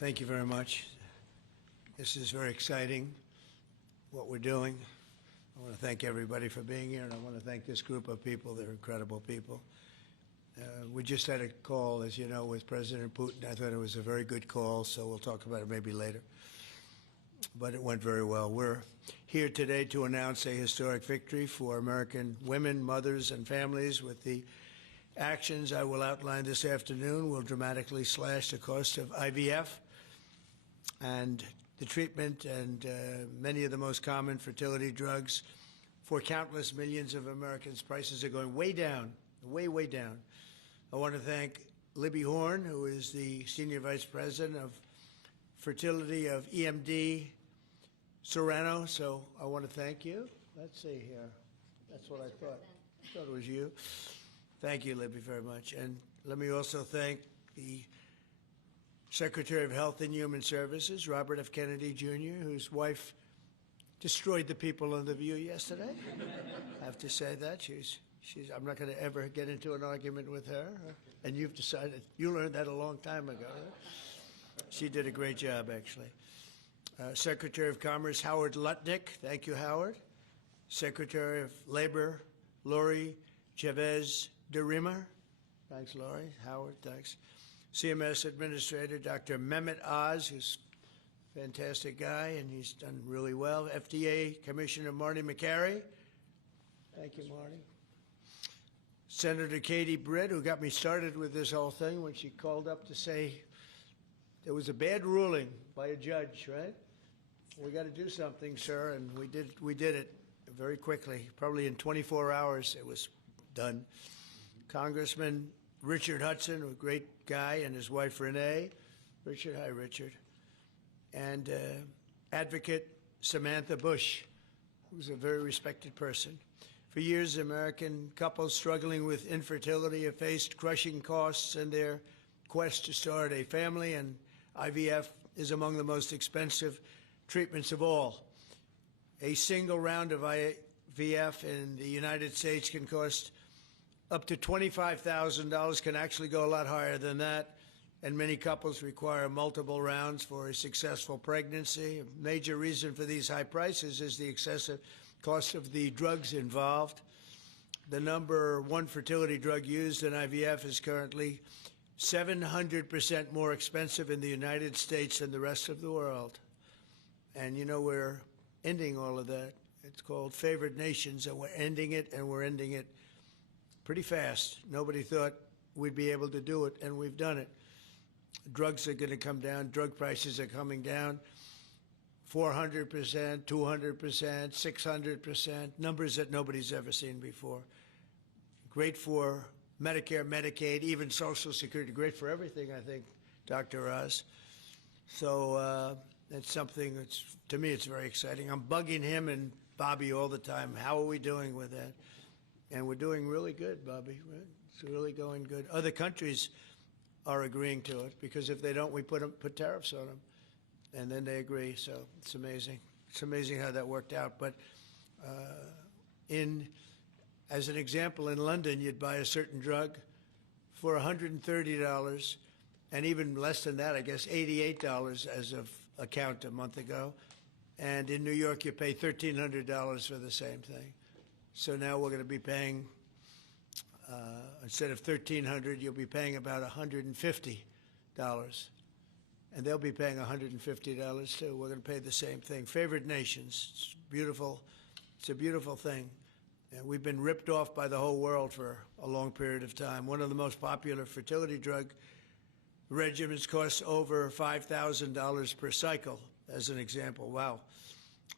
Thank you very much. This is very exciting, what we're doing. I want to thank everybody for being here, and I want to thank this group of people. They're incredible people. We just had a call, as you know, with President Putin. I thought it was a very good call, so we'll talk about it maybe later. But it went very well. We're here today to announce a historic victory for American women, mothers, and families. With the actions I will outline this afternoon will dramatically slash the cost of IVF and the treatment and many of the most common fertility drugs for countless millions of Americans. Prices are going way down, way down. I want to thank Libby Horn, who is the Senior Vice President of Fertility of EMD Serrano. So I want to thank you. Let's see here. That's what I thought. I thought it was you. Thank you, Libby, very much. And let me also thank the Secretary of Health and Human Services, Robert F. Kennedy, Jr., whose wife destroyed the people on The View yesterday. I have to say that. I'm not going to ever get into an argument with her. And you've decided, you learned that a long time ago. She did a great job, actually. Secretary of Commerce, Howard Lutnick. Thank you, Howard. Secretary of Labor, Lori Chavez de Rima. Thanks, Lori. Howard, thanks. CMS Administrator, Dr. Mehmet Oz, who's a fantastic guy, and he's done really well. FDA Commissioner Marty McCary. Thank you, Marty. Senator Katie Britt, who got me started with this whole thing when she called up to say there was a bad ruling by a judge, right? We got to do something, sir, and we did it very quickly. Probably in 24 hours it was done. Congressman Richard Hudson, a great guy, and his wife Renee. Richard, hi, Richard. And Advocate Samantha Bush, who's a very respected person. For years, American couples struggling with infertility have faced crushing costs in their quest to start a family, and IVF is among the most expensive treatments of all. A single round of IVF in the United States can cost up to $25,000, can actually go a lot higher than that, and many couples require multiple rounds for a successful pregnancy. A major reason for these high prices is the excessive cost of the drugs involved. The number one fertility drug used in IVF is currently 700% more expensive in the United States than the rest of the world. And you know, we're ending all of that. It's called favored nations, and we're ending it, and we're ending it pretty fast. Nobody thought we'd be able to do it, and we've done it. Drugs are going to come down. Drug prices are coming down. 400%, 200%, 600%, numbers that nobody's ever seen before. Great for Medicare, Medicaid, even Social Security. Great for everything, I think, Dr. Oz. So it's something that's, to me, it's very exciting. I'm bugging him and Bobby all the time. How are we doing with that? And we're doing really good, Bobby. Right? It's really going good. Other countries are agreeing to it, because if they don't, we put tariffs on them, and then they agree. So it's amazing. It's amazing how that worked out. But as an example, in London, you'd buy a certain drug for $130, and even less than that, I guess, $88 as of a count a month ago. And in New York, you pay $1,300 for the same thing. So now we're going to be paying, instead of $1,300, you'll be paying about $150. And they'll be paying $150 too. We're going to pay the same thing. Favored nations. It's beautiful. It's a beautiful thing. And we've been ripped off by the whole world for a long period of time. One of the most popular fertility drug regimens costs over $5,000 per cycle, as an example. Wow.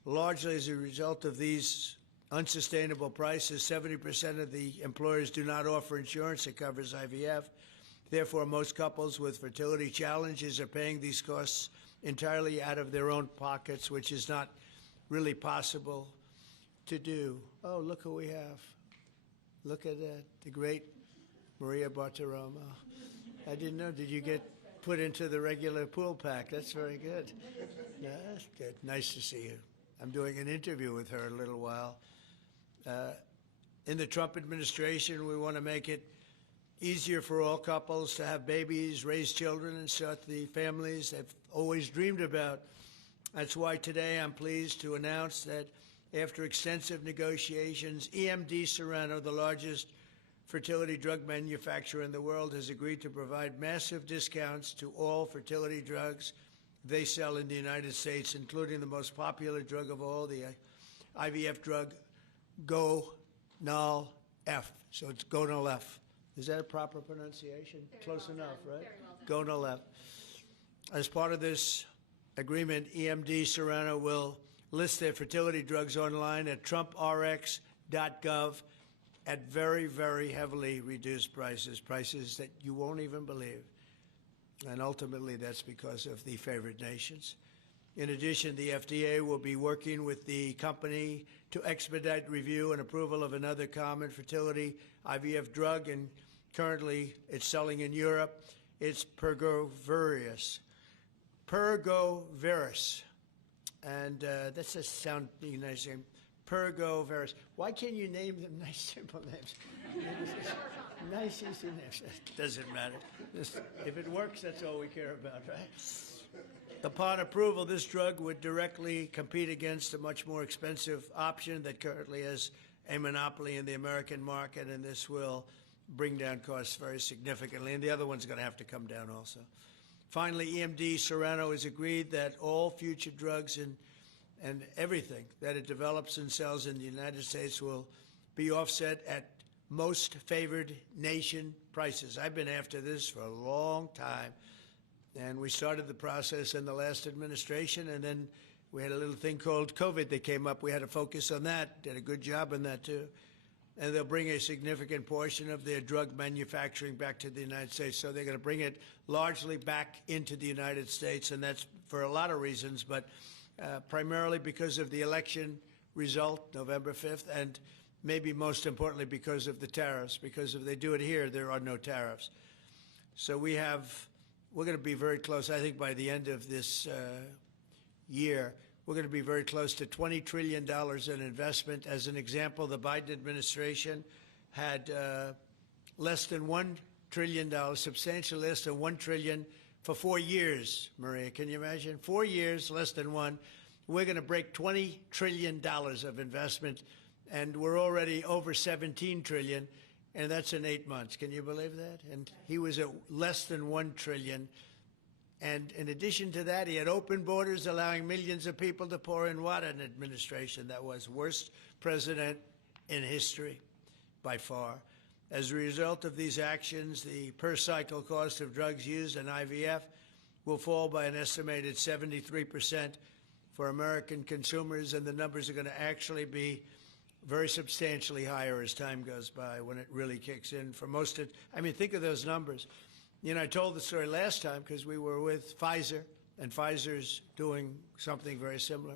Largely as a result of these unsustainable prices, 70% of the employers do not offer insurance that covers IVF. Therefore, most couples with fertility challenges are paying these costs entirely out of their own pockets, which is not really possible to do. Oh, look who we have. Look at that, the great Maria Bartiromo. I didn't know, did you get put into the regular pool pack? That's very good. Yeah, that's good. Nice to see you. I'm doing an interview with her in a little while. In the Trump administration, we want to make it easier for all couples to have babies, raise children, and start the families they've always dreamed about. That's why today I'm pleased to announce that after extensive negotiations, EMD Serrano, the largest fertility drug manufacturer in the world, has agreed to provide massive discounts to all fertility drugs they sell in the United States, including the most popular drug of all, the IVF drug, Gonal-F. So it's Gonal-F. Is that a proper pronunciation? Close enough, right? Gonal-F. As part of this agreement, EMD Serrano will list their fertility drugs online at trumprx.gov at very, very heavily reduced prices, prices that you won't even believe. And ultimately, that's because of the favored nations. In addition, the FDA will be working with the company to expedite review and approval of another common fertility IVF drug, and currently it's selling in Europe. It's Pergoveris. Pergoveris. And that's a sound nice name. Pergoveris. Why can't you name them nice, simple names? Nice, easy names. Doesn't matter. If it works, that's all we care about, right? Upon approval, this drug would directly compete against a much more expensive option that currently has a monopoly in the American market, and this will bring down costs very significantly. And the other one's going to have to come down also. Finally, EMD Serrano has agreed that all future drugs and everything that it develops and sells in the United States will be offset at most favored nation prices. I've been after this for a long time, and we started the process in the last administration, and then we had a little thing called COVID that came up. We had to focus on that, did a good job on that too. And they'll bring a significant portion of their drug manufacturing back to the United States. So they're going to bring it largely back into the United States, and that's for a lot of reasons, but primarily because of the election result, November 5th, and maybe most importantly because of the tariffs, because if they do it here, there are no tariffs. So we're going to be very close, I think by the end of this year, we're going to be very close to $20 trillion in investment. As an example, the Biden administration had less than $1 trillion, substantially less than $1 trillion for 4 years, Maria. Can you imagine? 4 years, less than one. We're going to break $20 trillion of investment, and we're already over $17 trillion, and that's in 8 months. Can you believe that? And he was at less than $1 trillion. And in addition to that, he had open borders, allowing millions of people to pour in. What an administration that was. Worst president in history, by far. As a result of these actions, the per-cycle cost of drugs used in IVF will fall by an estimated 73% for American consumers, and the numbers are going to actually be very substantially higher as time goes by when it really kicks in. For most of, I mean, think of those numbers. You know, I told the story last time because we were with Pfizer, and Pfizer's doing something very similar.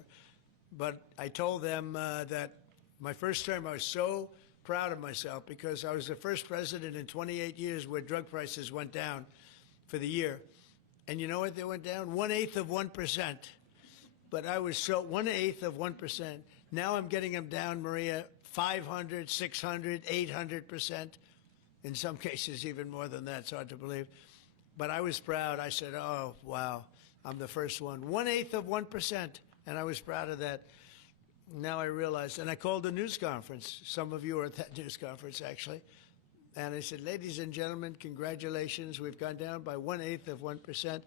But I told them that my first term, I was so proud of myself because I was the first president in 28 years where drug prices went down for the year. And you know what they went down? 1/8 of 1%. But I was so 1/8 of 1%. Now I'm getting them down, Maria, 500, 600, 800%. In some cases, even more than that. It's hard to believe. But I was proud. I said, oh, wow, I'm the first one. 1/8 of 1%. And I was proud of that. Now I realized, and I called a news conference. Some of you were at that news conference, actually. And I said, ladies and gentlemen, congratulations. We've gone down by 1/8 of 1%.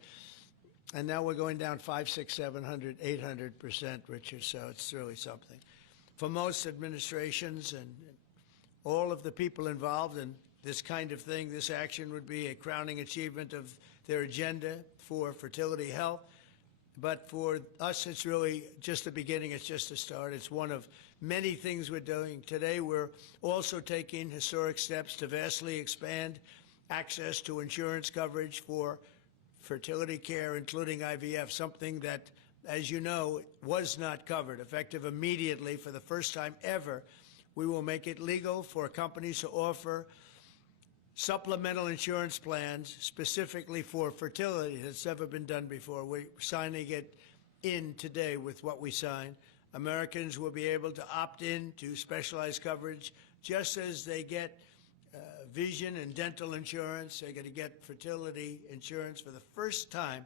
And now we're going down 500, 600, 700, 800%, Richard. So it's really something. For most administrations and all of the people involved in this kind of thing, this action would be a crowning achievement of their agenda for fertility health. But for us, it's really just the beginning. It's just the start. It's one of many things we're doing. Today, we're also taking historic steps to vastly expand access to insurance coverage for fertility care, including IVF, something that, as you know, was not covered. Effective immediately, for the first time ever, we will make it legal for companies to offer supplemental insurance plans specifically for fertility. That's never been done before. We're signing it in today with what we sign. Americans will be able to opt in to specialized coverage just as they get vision and dental insurance. They're going to get fertility insurance for the first time.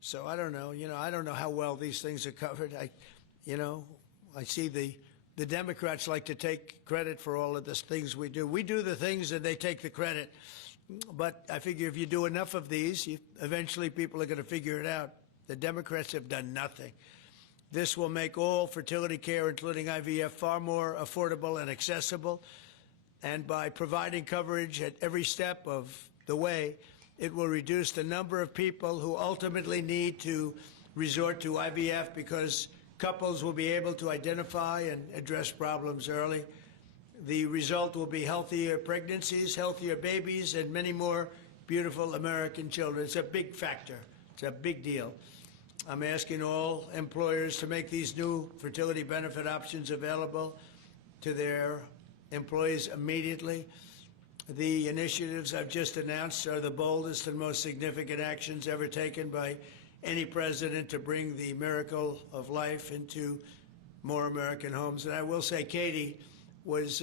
So I don't know. I don't know how well these things are covered. I see the Democrats like to take credit for all of the things we do. We do the things and they take the credit. But I figure if you do enough of these, eventually people are going to figure it out. The Democrats have done nothing. This will make all fertility care, including IVF, far more affordable and accessible. And by providing coverage at every step of the way, it will reduce the number of people who ultimately need to resort to IVF because couples will be able to identify and address problems early. The result will be healthier pregnancies, healthier babies, and many more beautiful American children. It's a big factor. It's a big deal. I'm asking all employers to make these new fertility benefit options available to their employees immediately. The initiatives I've just announced are the boldest and most significant actions ever taken by any president to bring the miracle of life into more American homes. And I will say Katie was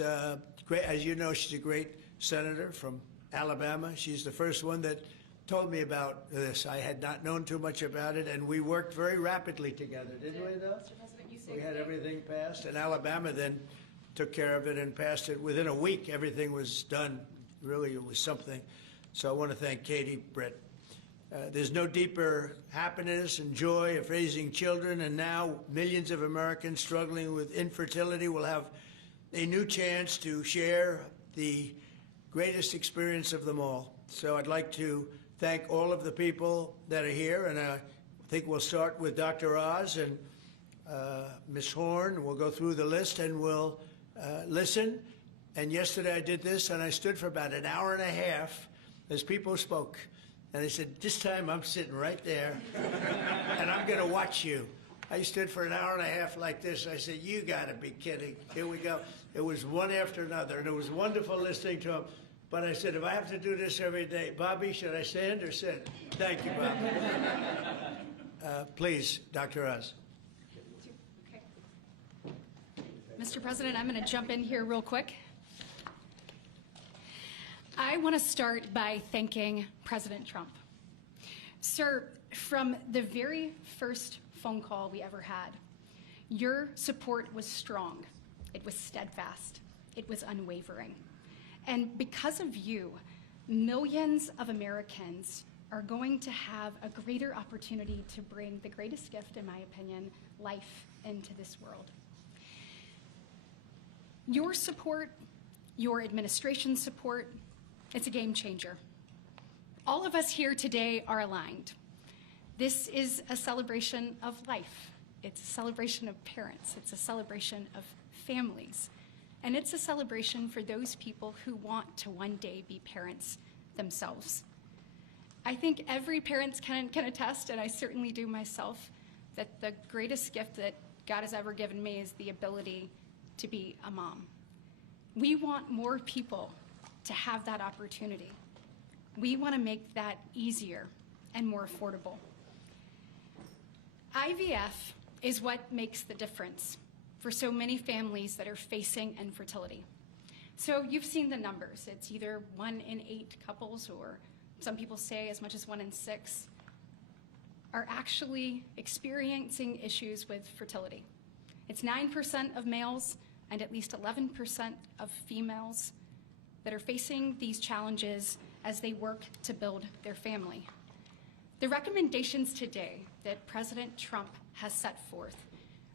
great. As you know, she's a great senator from Alabama. She's the first one that told me about this. I had not known too much about it, and we worked very rapidly together, didn't we, though? Mr. President, you say we had everything passed, and Alabama then took care of it and passed it. Within a week, everything was done. Really, it was something. So I want to thank Katie, Britt. There's no deeper happiness and joy of raising children, and now millions of Americans struggling with infertility will have a new chance to share the greatest experience of them all. So I'd like to thank all of the people that are here, and I think we'll start with Dr. Oz and Ms. Horn. We'll go through the list and we'll listen. And yesterday I did this, and I stood for about an hour and a half as people spoke. And I said, this time I'm sitting right there, and I'm going to watch you. I stood for an hour and a half like this. I said, you got to be kidding. Here we go. It was one after another, and it was wonderful listening to them. But I said, if I have to do this every day, Bobby, should I stand or sit? Thank you, Bobby. Please, Dr. Oz. Okay. Mr. President, I'm going to jump in here real quick. I want to start by thanking President Trump. Sir, from the very first phone call we ever had, your support was strong. It was steadfast. It was unwavering. And because of you, millions of Americans are going to have a greater opportunity to bring the greatest gift, in my opinion, life into this world. Your support, your administration's support, it's a game changer. All of us here today are aligned. This is a celebration of life. It's a celebration of parents. It's a celebration of families. And it's a celebration for those people who want to one day be parents themselves. I think every parent can attest, and I certainly do myself, that the greatest gift that God has ever given me is the ability to be a mom. We want more people to have that opportunity. We want to make that easier and more affordable. IVF is what makes the difference for so many families that are facing infertility. So you've seen the numbers. It's either 1 in 8 couples, or some people say as much as 1 in 6, are actually experiencing issues with fertility. It's 9% of males and at least 11% of females that are facing these challenges as they work to build their family. The recommendations today that President Trump has set forth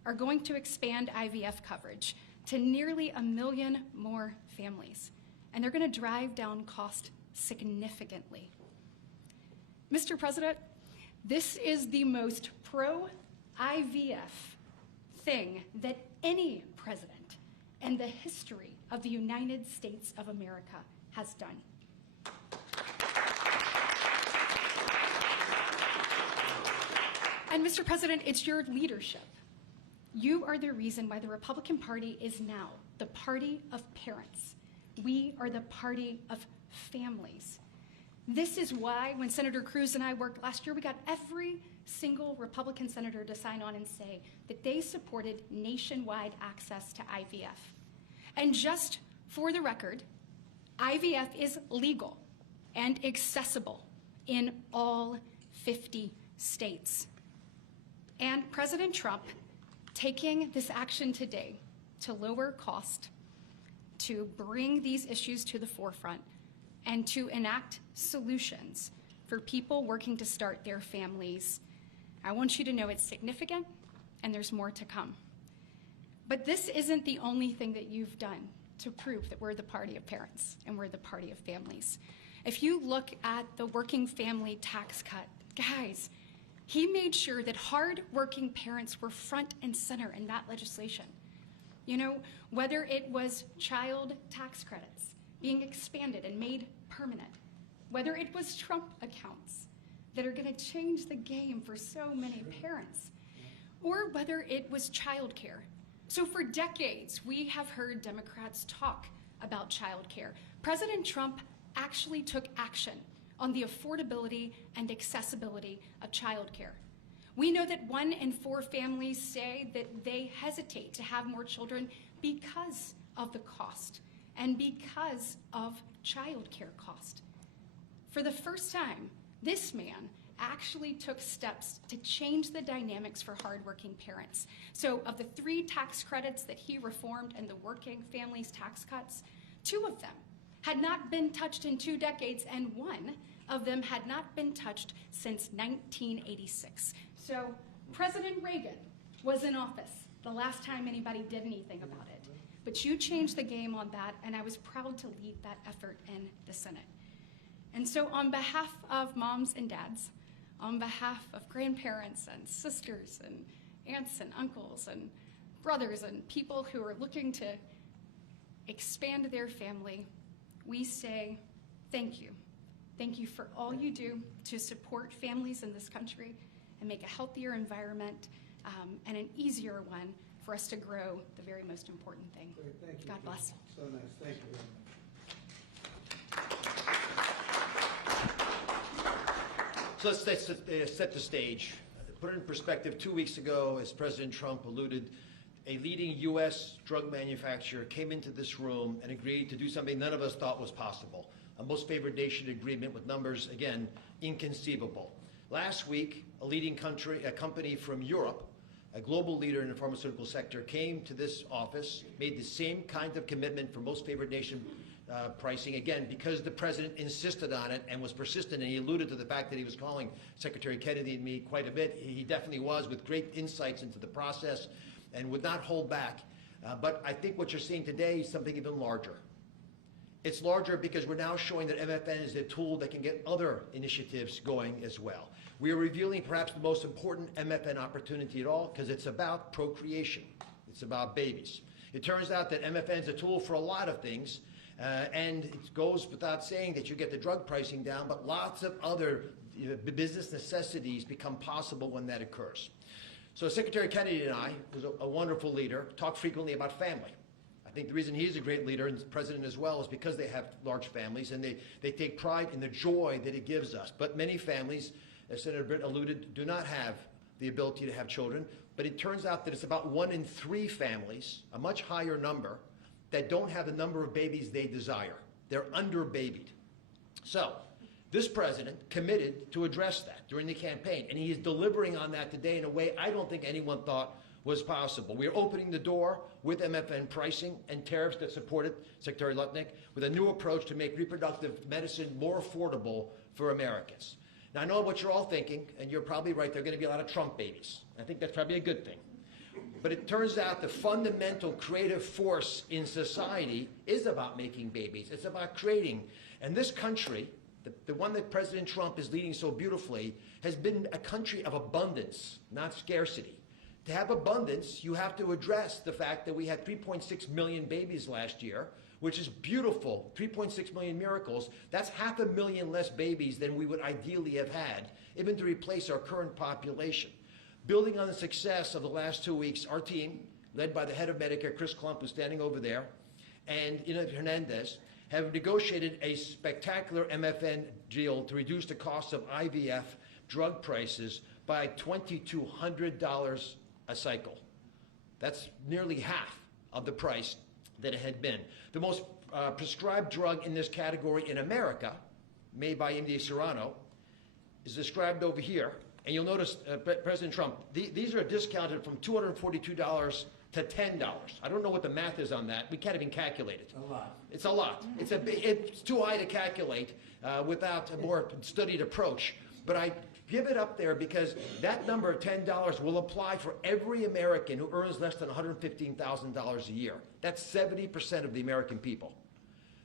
are going to expand IVF coverage to nearly 1 million more families, and they're going to drive down cost significantly. Mr. President, this is the most pro-IVF thing that any president in the history of the United States of America has done. And Mr. President, it's your leadership. You are the reason why the Republican Party is now the party of parents. We are the party of families. This is why when Senator Cruz and I worked last year, we got every single Republican senator to sign on and say that they supported nationwide access to IVF. And just for the record, IVF is legal and accessible in all 50 states. And President Trump taking this action today to lower cost, to bring these issues to the forefront, and to enact solutions for people working to start their families. I want you to know it's significant, and there's more to come. But this isn't the only thing that you've done to prove that we're the party of parents and we're the party of families. If you look at the working family tax cut, guys, he made sure that hard-working parents were front and center in that legislation. You know, whether it was child tax credits being expanded and made permanent, whether it was Trump accounts that are going to change the game for so many parents, or whether it was childcare. So for decades, we have heard Democrats talk about childcare. President Trump actually took action on the affordability and accessibility of childcare. We know that 1 in 4 families say that they hesitate to have more children because of the cost and because of childcare cost. For the first time, this man actually took steps to change the dynamics for hardworking parents. So of the 3 tax credits that he reformed and the working families tax cuts, 2 of them had not been touched in 2 decades, and 1 of them had not been touched since 1986. So President Reagan was in office the last time anybody did anything about it. But you changed the game on that, and I was proud to lead that effort in the Senate. And so on behalf of moms and dads, on behalf of grandparents and sisters and aunts and uncles and brothers and people who are looking to expand their family, we say thank you. Thank you for all you do to support families in this country and make a healthier environment and an easier one for us to grow the very most important thing. Great, thank you. God bless. So nice. Thank you very much. So let's set the stage. Put it in perspective, 2 weeks ago, as President Trump alluded, a leading U.S. drug manufacturer came into this room and agreed to do something none of us thought was possible. A most favored nation agreement with numbers, again, inconceivable. Last week, a company from Europe, a global leader in the pharmaceutical sector, came to this office, made the same kind of commitment for most favored nation pricing, again, because the president insisted on it and was persistent, and he alluded to the fact that he was calling Secretary Kennedy and me quite a bit. He definitely was, with great insights into the process and would not hold back. But I think what you're seeing today is something even larger. It's larger because we're now showing that MFN is a tool that can get other initiatives going as well. We are revealing perhaps the most important MFN opportunity at all, because it's about procreation. It's about babies. It turns out that MFN is a tool for a lot of things, and it goes without saying that you get the drug pricing down, but lots of other business necessities become possible when that occurs. So Secretary Kennedy and I, who's a wonderful leader, talk frequently about family. I think the reason he's a great leader, and the president as well, is because they have large families and they take pride in the joy that it gives us. But many families, as Senator Britt alluded, do not have the ability to have children. But it turns out that it's about 1 in 3 families, a much higher number, that don't have the number of babies they desire. They're under-babied. So this president committed to address that during the campaign, and he is delivering on that today in a way I don't think anyone thought was possible. We are opening the door with MFN pricing and tariffs that support it, Secretary Lutnick, with a new approach to make reproductive medicine more affordable for Americans. Now, I know what you're all thinking, and you're probably right, there are going to be a lot of Trump babies. I think that's probably a good thing. But it turns out the fundamental creative force in society is about making babies. It's about creating. And this country, the one that President Trump is leading so beautifully, has been a country of abundance, not scarcity. To have abundance, you have to address the fact that we had 3.6 million babies last year, which is beautiful, 3.6 million miracles. That's 500,000 less babies than we would ideally have had, even to replace our current population. Building on the success of the last 2 weeks, our team, led by the head of Medicare, Chris Klump, who's standing over there, and Ina Hernandez, have negotiated a spectacular MFN deal to reduce the cost of IVF drug prices by $2,200 a cycle. That's nearly half of the price that it had been. The most prescribed drug in this category in America, made by MD Serrano, is described over here. And you'll notice, President Trump, these are discounted from $242 to $10. I don't know what the math is on that. We can't even calculate it. A lot. It's a lot. It's too high to calculate without a more studied approach. But I give it up there because that number of $10 will apply for every American who earns less than $115,000 a year. That's 70% of the American people.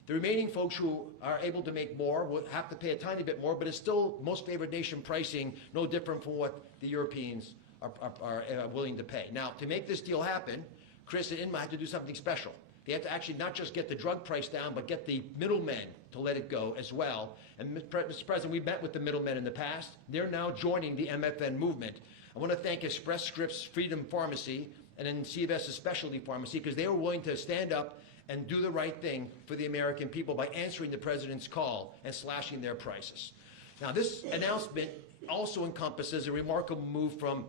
The remaining folks who are able to make more will have to pay a tiny bit more, but it's still most favored nation pricing, no different from what the Europeans are willing to pay. Now, to make this deal happen, Chris and Inma had to do something special. They have to actually not just get the drug price down, but get the middlemen to let it go as well. And Mr. President, we've met with the middlemen in the past. They're now joining the MFN movement. I want to thank Express Scripts Freedom Pharmacy and then CVS's Specialty Pharmacy because they were willing to stand up and do the right thing for the American people by answering the president's call and slashing their prices. Now, this announcement also encompasses a remarkable move from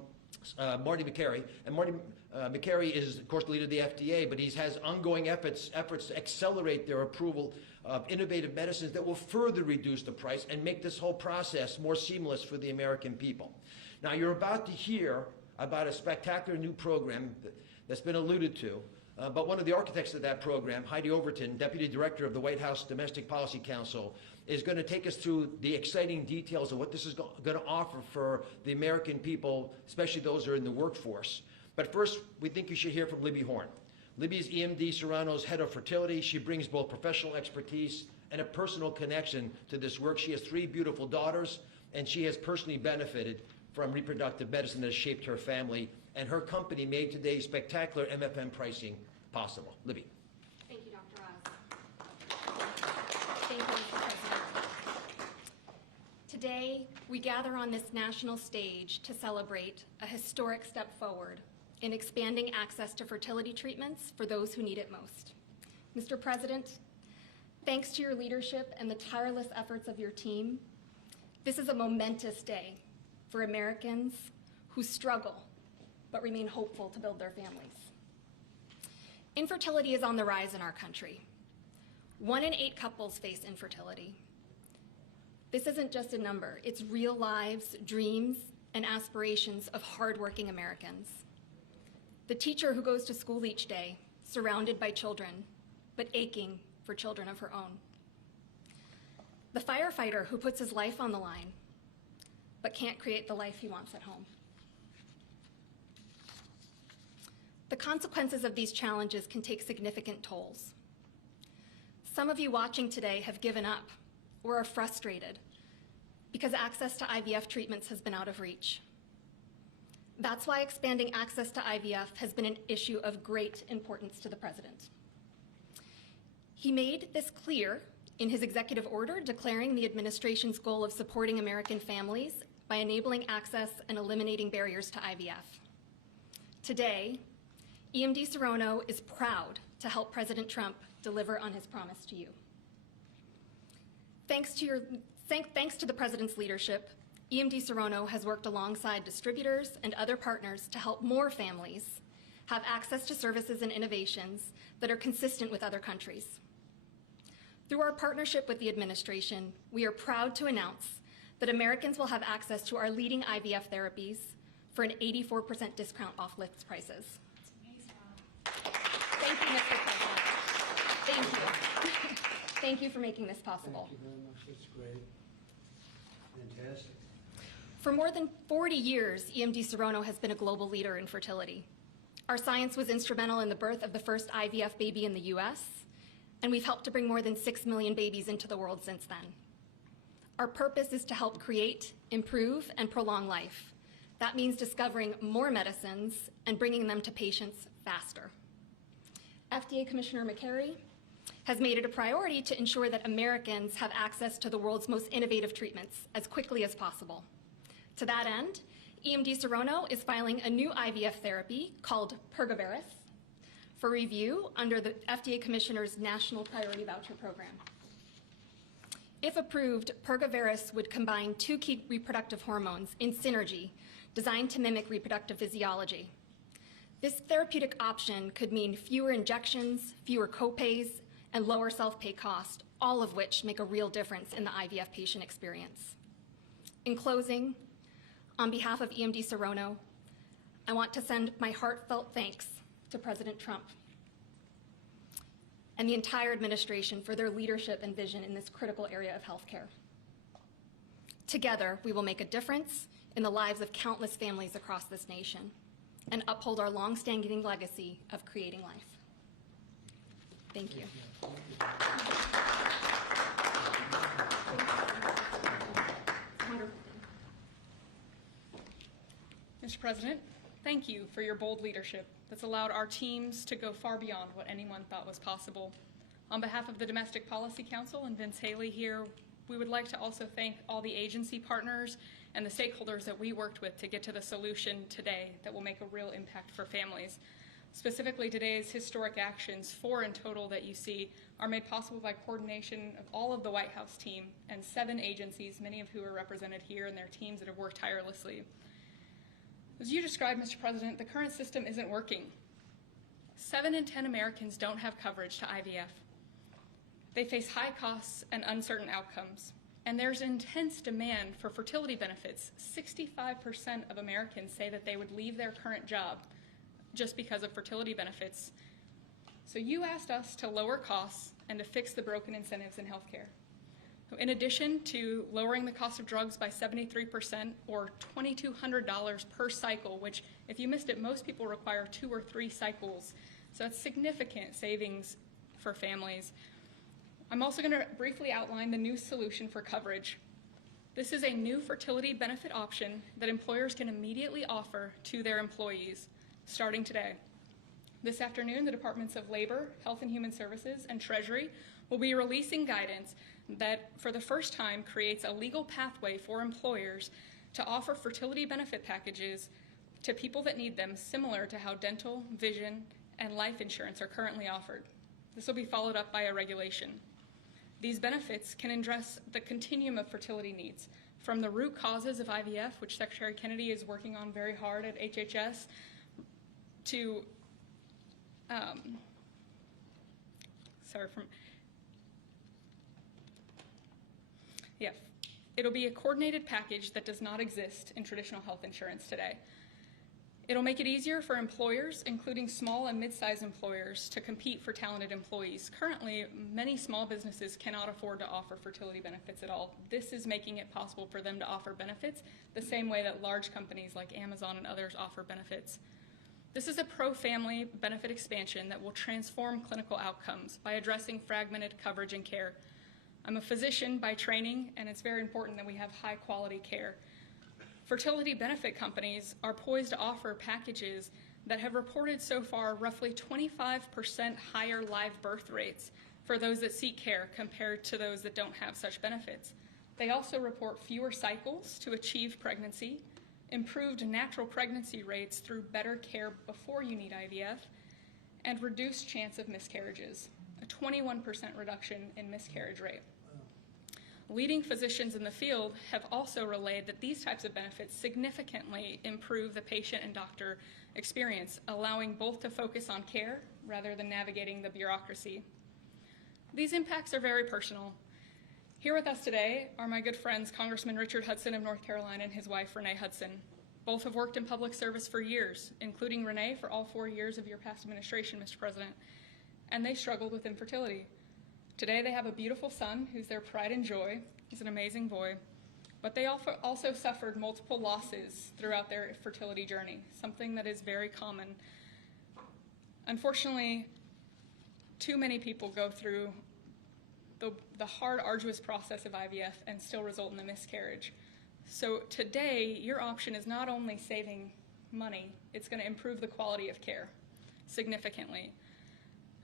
Marty Makary. And Marty Makary is, of course, the leader of the FDA, but he has ongoing efforts to accelerate their approval of innovative medicines that will further reduce the price and make this whole process more seamless for the American people. Now, you're about to hear about a spectacular new program that's been alluded to, but one of the architects of that program, Heidi Overton, Deputy Director of the White House Domestic Policy Council, is going to take us through the exciting details of what this is going to offer for the American people, especially those who are in the workforce. But first, we think you should hear from Libby Horn. Libby is EMD Serrano's head of fertility. She brings both professional expertise and a personal connection to this work. She has 3 beautiful daughters, and she has personally benefited from reproductive medicine that has shaped her family, and her company made today's spectacular MFN pricing possible. Libby. Thank you, Dr. Oz. Thank you, Mr. President. Today, we gather on this national stage to celebrate a historic step forward in expanding access to fertility treatments for those who need it most. Mr. President, thanks to your leadership and the tireless efforts of your team, this is a momentous day for Americans who struggle but remain hopeful to build their families. Infertility is on the rise in our country. 1 in 8 couples face infertility. This isn't just a number, it's real lives, dreams, and aspirations of hardworking Americans. The teacher who goes to school each day, surrounded by children, but aching for children of her own. The firefighter who puts his life on the line, but can't create the life he wants at home. The consequences of these challenges can take significant tolls. Some of you watching today have given up or are frustrated because access to IVF treatments has been out of reach. That's why expanding access to IVF has been an issue of great importance to the President. He made this clear in his executive order declaring the administration's goal of supporting American families by enabling access and eliminating barriers to IVF. Today, EMD Serrano is proud to help President Trump deliver on his promise to you. Thanks to the President's leadership, EMD Serrano has worked alongside distributors and other partners to help more families have access to services and innovations that are consistent with other countries. Through our partnership with the administration, we are proud to announce that Americans will have access to our leading IVF therapies for an 84% discount off list prices. Thank you, Mr. President. Thank you. Thank you for making this possible. Thank you very much. That's great. Fantastic. For more than 40 years, EMD Serrano has been a global leader in fertility. Our science was instrumental in the birth of the first IVF baby in the US, and we've helped to bring more than 6 million babies into the world since then. Our purpose is to help create, improve, and prolong life. That means discovering more medicines and bringing them to patients faster. FDA Commissioner Makary has made it a priority to ensure that Americans have access to the world's most innovative treatments as quickly as possible. To that end, EMD Serrano is filing a new IVF therapy called Pergoveris for review under the FDA Commissioner's National Priority Voucher Program. If approved, Pergoveris would combine 2 key reproductive hormones in synergy designed to mimic reproductive physiology. This therapeutic option could mean fewer injections, fewer copays, and lower self-pay cost, all of which make a real difference in the IVF patient experience. In closing, on behalf of EMD Serono, I want to send my heartfelt thanks to President Trump and the entire administration for their leadership and vision in this critical area of healthcare. Together, we will make a difference in the lives of countless families across this nation and uphold our long-standing legacy of creating life. Thank you. Mr. President, thank you for your bold leadership that's allowed our teams to go far beyond what anyone thought was possible. On behalf of the Domestic Policy Council and Vince Haley here, we would like to also thank all the agency partners and the stakeholders that we worked with to get to the solution today that will make a real impact for families. Specifically, today's historic actions, 4 in total that you see, are made possible by coordination of all of the White House team and 7 agencies, many of who are represented here, and their teams that have worked tirelessly. As you described, Mr. President, the current system isn't working. 7 in 10 Americans don't have coverage to IVF. They face high costs and uncertain outcomes. And there's intense demand for fertility benefits. 65% of Americans say that they would leave their current job just because of fertility benefits. So you asked us to lower costs and to fix the broken incentives in healthcare. In addition to lowering the cost of drugs by 73% or $2,200 per cycle, which if you missed it, most people require 2 or 3 cycles. So it's significant savings for families. I'm also going to briefly outline the new solution for coverage. This is a new fertility benefit option that employers can immediately offer to their employees starting today. This afternoon, the Departments of Labor, Health and Human Services, and Treasury will be releasing guidance that, for the first time, creates a legal pathway for employers to offer fertility benefit packages to people that need them, similar to how dental, vision, and life insurance are currently offered. This will be followed up by a regulation. These benefits can address the continuum of fertility needs, from the root causes of IVF, which Secretary Kennedy is working on very hard at HHS, to it'll be a coordinated package that does not exist in traditional health insurance today. It'll make it easier for employers, including small and mid-sized employers, to compete for talented employees. Currently, many small businesses cannot afford to offer fertility benefits at all. This is making it possible for them to offer benefits the same way that large companies like Amazon and others offer benefits. This is a pro-family benefit expansion that will transform clinical outcomes by addressing fragmented coverage and care. I'm a physician by training, and it's very important that we have high-quality care. Fertility benefit companies are poised to offer packages that have reported so far roughly 25% higher live birth rates for those that seek care compared to those that don't have such benefits. They also report fewer cycles to achieve pregnancy, improved natural pregnancy rates through better care before you need IVF, and reduced chance of miscarriages, a 21% reduction in miscarriage rate. Leading physicians in the field have also relayed that these types of benefits significantly improve the patient and doctor experience, allowing both to focus on care rather than navigating the bureaucracy. These impacts are very personal. Here with us today are my good friends, Congressman Richard Hudson of North Carolina and his wife, Renee Hudson. Both have worked in public service for years, including Renee for all 4 years of your past administration, Mr. President, and they struggled with infertility. Today they have a beautiful son who's their pride and joy. He's an amazing boy. But they also suffered multiple losses throughout their fertility journey, something that is very common. Unfortunately, too many people go through the hard, arduous process of IVF and still result in a miscarriage. So today, your option is not only saving money, it's going to improve the quality of care significantly.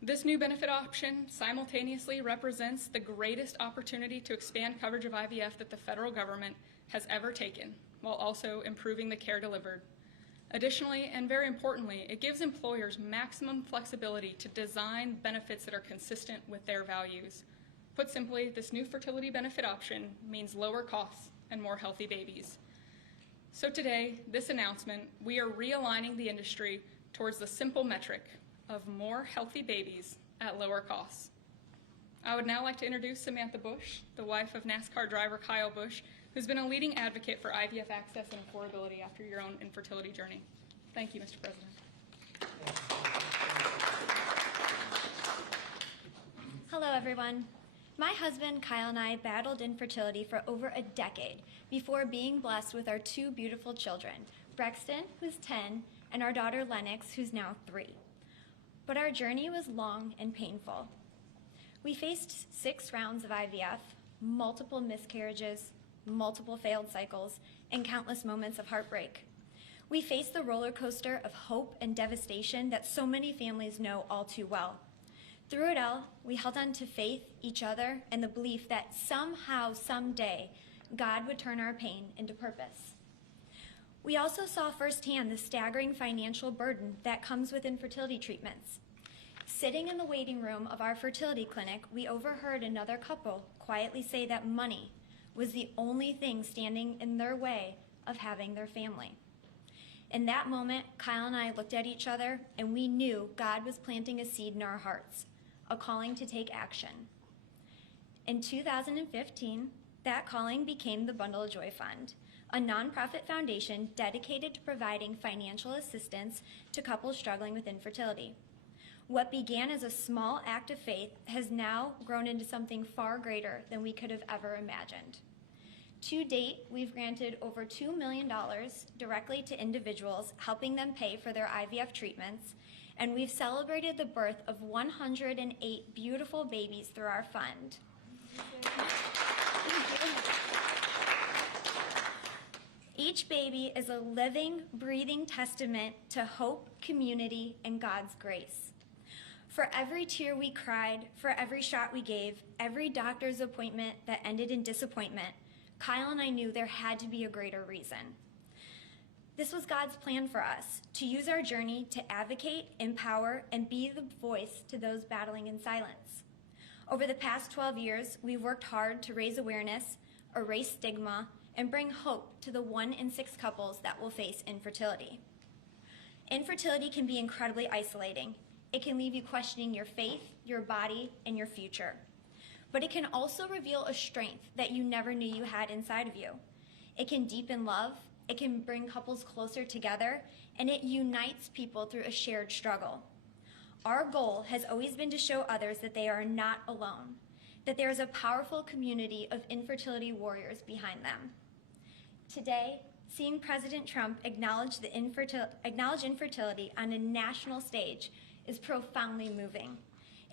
This new benefit option simultaneously represents the greatest opportunity to expand coverage of IVF that the federal government has ever taken, while also improving the care delivered. Additionally, and very importantly, it gives employers maximum flexibility to design benefits that are consistent with their values. Put simply, this new fertility benefit option means lower costs and more healthy babies. So today, this announcement, we are realigning the industry towards the simple metric of more healthy babies at lower costs. I would now like to introduce Samantha Bush, the wife of NASCAR driver Kyle Bush, who's been a leading advocate for IVF access and affordability after your own infertility journey. Thank you, Mr. President. Hello, everyone. My husband, Kyle, and I battled infertility for over a decade before being blessed with our two beautiful children, Brexton, who's 10, and our daughter, Lennox, who's now 3. But our journey was long and painful. We faced 6 rounds of IVF, multiple miscarriages, multiple failed cycles, and countless moments of heartbreak. We faced the roller coaster of hope and devastation that so many families know all too well. Through it all, we held on to faith, each other, and the belief that somehow, someday, God would turn our pain into purpose. We also saw firsthand the staggering financial burden that comes with infertility treatments. Sitting in the waiting room of our fertility clinic, we overheard another couple quietly say that money was the only thing standing in their way of having their family. In that moment, Kyle and I looked at each other, and we knew God was planting a seed in our hearts, a calling to take action. In 2015, that calling became the Bundle of Joy Fund, a nonprofit foundation dedicated to providing financial assistance to couples struggling with infertility. What began as a small act of faith has now grown into something far greater than we could have ever imagined. To date, we've granted over $2 million directly to individuals, helping them pay for their IVF treatments, and we've celebrated the birth of 108 beautiful babies through our fund. Each baby is a living, breathing testament to hope, community, and God's grace. For every tear we cried, for every shot we gave, every doctor's appointment that ended in disappointment, Kyle and I knew there had to be a greater reason. This was God's plan for us, to use our journey to advocate, empower, and be the voice to those battling in silence. Over the past 12 years, we've worked hard to raise awareness, erase stigma, and bring hope to the 1 in 6 couples that will face infertility. Infertility can be incredibly isolating. It can leave you questioning your faith, your body, and your future. But it can also reveal a strength that you never knew you had inside of you. It can deepen love, it can bring couples closer together, and it unites people through a shared struggle. Our goal has always been to show others that they are not alone, that there is a powerful community of infertility warriors behind them. Today, seeing President Trump acknowledge infertility on a national stage is profoundly moving.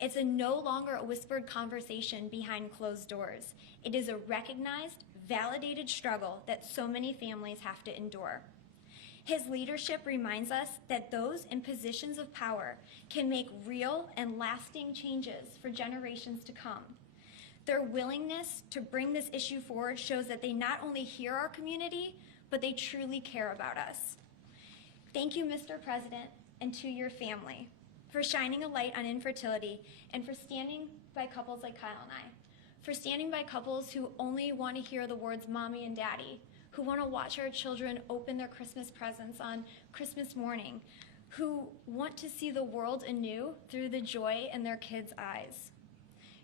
It's no longer a whispered conversation behind closed doors. It is a recognized, validated struggle that so many families have to endure. His leadership reminds us that those in positions of power can make real and lasting changes for generations to come. Their willingness to bring this issue forward shows that they not only hear our community, but they truly care about us. Thank you, Mr. President, and to your family for shining a light on infertility and for standing by couples like Kyle and I, for standing by couples who only want to hear the words mommy and daddy, who want to watch our children open their Christmas presents on Christmas morning, who want to see the world anew through the joy in their kids' eyes.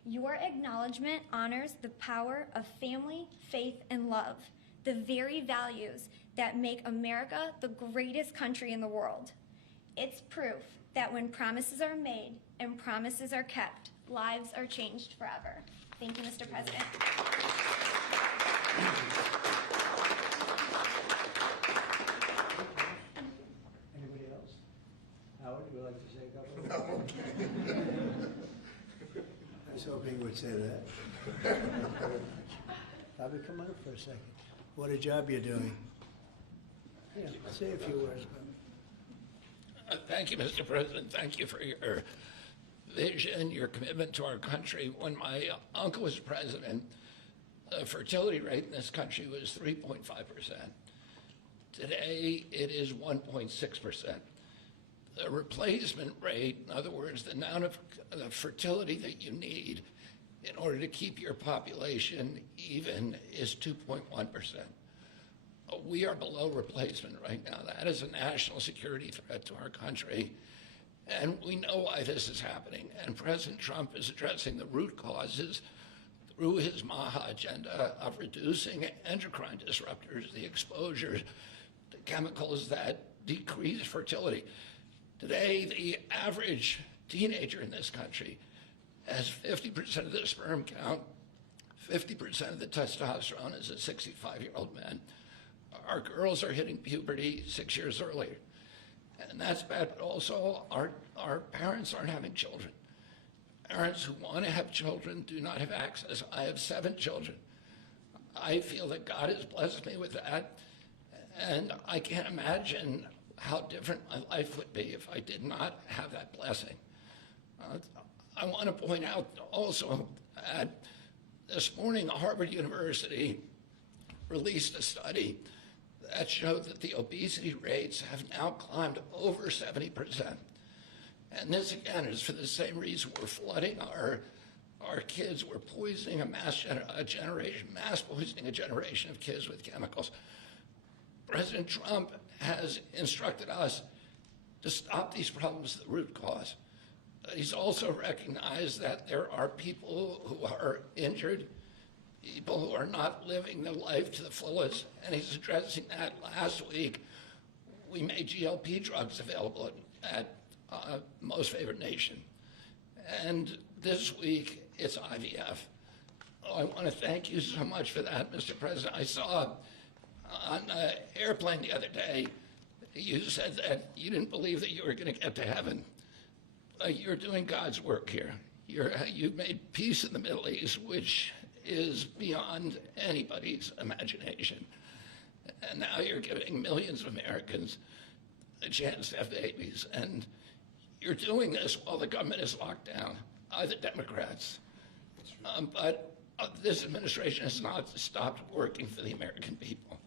Your acknowledgement honors the power of family, faith, and love, the very values that make America the greatest country in the world. It's proof that when promises are made and promises are kept, lives are changed forever. Thank you, Mr. President. Anybody else? Howard, would you like to say a couple? No. I was hoping you would say that. Bobby, come on for a second. What a job you're doing. Yeah, say a few words, Bobby. Thank you, Mr. President. Thank you for your vision, your commitment to our country. When my uncle was president, the fertility rate in this country was 3.5%. Today, it is 1.6%. The replacement rate, in other words, the amount of fertility that you need in order to keep your population even, is 2.1%. We are below replacement right now. That is a national security threat to our country. And we know why this is happening. And President Trump is addressing the root causes through his MAHA agenda of reducing endocrine disruptors, the exposure to chemicals that decrease fertility. Today, the average teenager in this country has 50% of the sperm count, 50% of the testosterone as a 65-year-old man. Our girls are hitting puberty 6 years earlier. And that's bad, but also our parents aren't having children. Parents who want to have children do not have access. I have 7 children. I feel that God has blessed me with that, and I can't imagine how different my life would be if I did not have that blessing. I want to point out also that this morning Harvard University released a study that showed that the obesity rates have now climbed over 70%. And this, again, is for the same reason we're flooding our kids. We're poisoning mass poisoning a generation of kids with chemicals. President Trump has instructed us to stop these problems at the root cause. He's also recognized that there are people who are injured, people who are not living their life to the fullest, and he's addressing that. Last week, we made GLP drugs available at Most Favored Nation. And this week, it's IVF. I want to thank you so much for that, Mr. President. I saw on an airplane the other day, you said that you didn't believe that you were going to get to heaven. You're doing God's work here. You've made peace in the Middle East, which is beyond anybody's imagination. And now you're giving millions of Americans a chance to have babies. And you're doing this while the government is locked down by the Democrats. But this administration has not stopped working for the American people.